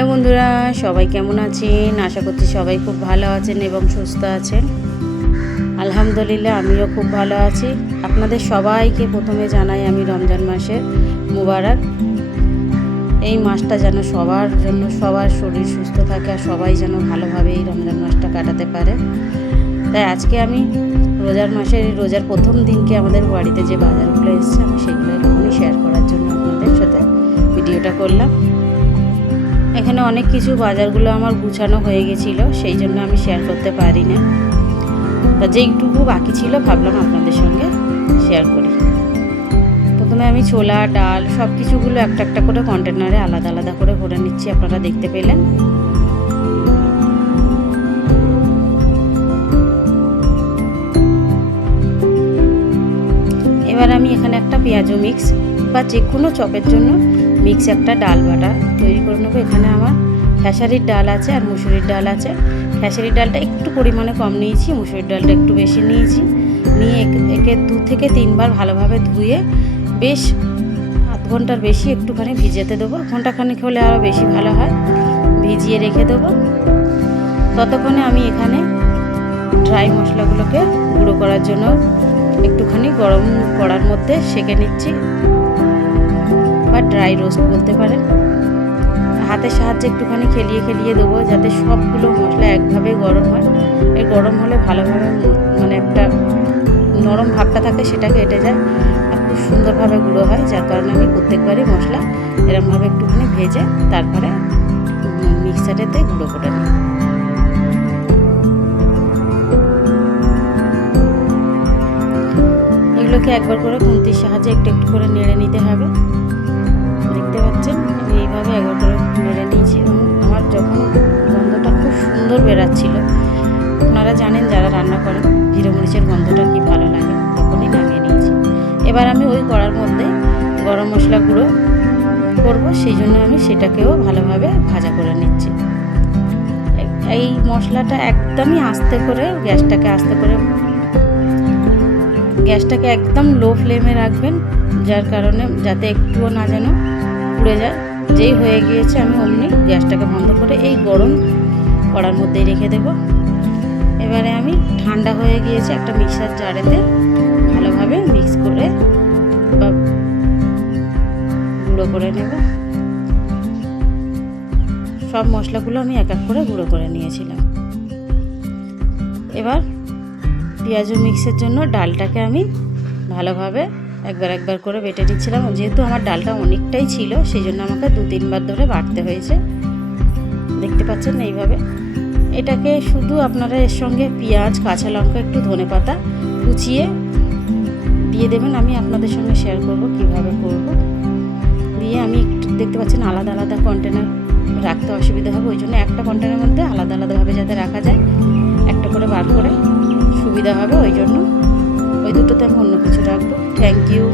Hello বন্ধুরা, সবাই কেমন আছেন? আশা করছি সবাই খুব ভালো আছেন এবং সুস্থ আছেন। আলহামদুলিল্লাহ আমিও খুব ভালো আছি। আপনাদের সবাইকে প্রথমে জানাই আমি রমজান মাসের মুবারক। এই মাসটা যেন সবার জন্য সবার শরীর সুস্থ থাকে আর সবাই যেন ভালোভাবে এই রমজান মাসটা কাটাতে পারে। তাই আজকে আমি রোজার প্রথম দিনকে আমাদের বাড়িতে যে বাজারগুলো এসছে আমি সেগুলো একটুখানি শেয়ার করার জন্য আপনাদের সাথে ভিডিওটা করলাম। এখানে অনেক কিছু বাজারগুলো আমার গুছানো হয়ে গেছিলো, সেই জন্য আমি শেয়ার করতে পারি না। তা যেইটুকু বাকি ছিল ভাবলাম আপনাদের সঙ্গে শেয়ার করি। প্রথমে আমি ছোলা, ডাল সব কিছুগুলো একটা একটা করে কন্টেনারে আলাদা আলাদা করে ভরে নিচ্ছি, আপনারা দেখতে পেলেন। এবার আমি এখানে একটা পেঁয়াজু মিক্স বা যে কোনো চপের জন্য মিক্স একটা ডাল বাটা তৈরি করে নেবো। এখানে আমার খেসারির ডাল আছে আর মুসুরির ডাল আছে। খেসারির ডালটা একটু পরিমাণে কম নিয়েছি, মুসুরির ডালটা একটু বেশি নিয়েছি। নিয়ে একে 2 থেকে 3 বার ভালোভাবে ধুয়ে বেশ আধ ঘন্টার বেশি একটুখানি ভিজাতে দেবো। ঘন্টাখানিক হলে আরও বেশি ভালো হয়। ভিজিয়ে রেখে দেবো। ততক্ষণে আমি এখানে ড্রাই মশলাগুলোকে গুঁড়ো করার জন্য একটুখানি গরম কড়ার মধ্যে সেঁকে নিচ্ছি, বা ড্রাই রোস্ট বলতে পারেন। হাতের সাহায্যে একটুখানি খেলিয়ে দেবো যাতে সবগুলো মশলা একভাবে গরম হয়। এই গরম হলে ভালোভাবে মানে একটা নরম ভাবটা থাকে সেটা কেটে যায় আর খুব সুন্দরভাবে গুঁড়ো হয়। যার কারণে আমি প্রত্যেকবারই মশলা এরমভাবে একটুখানি ভেজে তারপরে মিক্সারেতে গুঁড়ো করে নিই। এগুলোকে একবার করে খুন্তির সাহায্যে একটু একটু করে নেড়ে নিতে হবে। দেখতে পাচ্ছেন এইভাবে একবার করে নেড়ে নিয়েছি। আমার যখন গন্ধটা খুব সুন্দর বেরাচ্ছিল, আপনারা জানেন যারা রান্না করেন জিরে মরিচের গন্ধটা কি ভালো লাগে, তখনই নামিয়ে নিয়েছি। এবার আমি ওই কড়ার মধ্যে গরম মশলা গুঁড়ো করবো, সেই জন্য আমি সেটাকেও ভালোভাবে ভাজা করে নিচ্ছি। এই মশলাটা একদমই আস্তে করে গ্যাসটাকে একদম লো ফ্লেমে রাখবেন, যার কারণে যাতে একটুও না যেন পুড়ে যায়। যেই হয়ে গিয়েছে আমি অমনি গ্যাসটাকে বন্ধ করে এই গরম কড়ার মধ্যেই রেখে দেব। এবারে আমি ঠান্ডা হয়ে গিয়েছে একটা মিক্সার জারেতে ভালোভাবে মিক্স করে বা গুঁড়ো করে নেব। সব মশলাগুলো আমি এক এক করে গুঁড়ো করে নিয়েছিলাম। এবার পেঁয়াজু মিক্সের জন্য ডালটাকে আমি ভালোভাবে একবার করে বেটে নিচ্ছিলাম। যেহেতু আমার ডালটা অনেকটাই ছিল সেই জন্য আমাকে 2-3 বার ধরে বাটতে হয়েছে। দেখতে পাচ্ছেন এইভাবে। এটাকে শুধু আপনারা এর সঙ্গে পেঁয়াজ, কাঁচা লঙ্কা, একটু ধনেপাতা কুচিয়ে দিয়ে দেবেন। আমি আপনাদের সঙ্গে শেয়ার করব কিভাবে করব। দিয়ে আমি একটু দেখতে পাচ্ছেন আলাদা আলাদা কন্টেনার রাখতে অসুবিধা হবে, ওই জন্য একটা কন্টেনারের মধ্যে আলাদা আলাদাভাবে যাতে রাখা যায়, একটা করে বার করে সুবিধা হবে, ওই জন্য ওই দুটোতে আমি অন্য কিছু রাখবো। Thank you.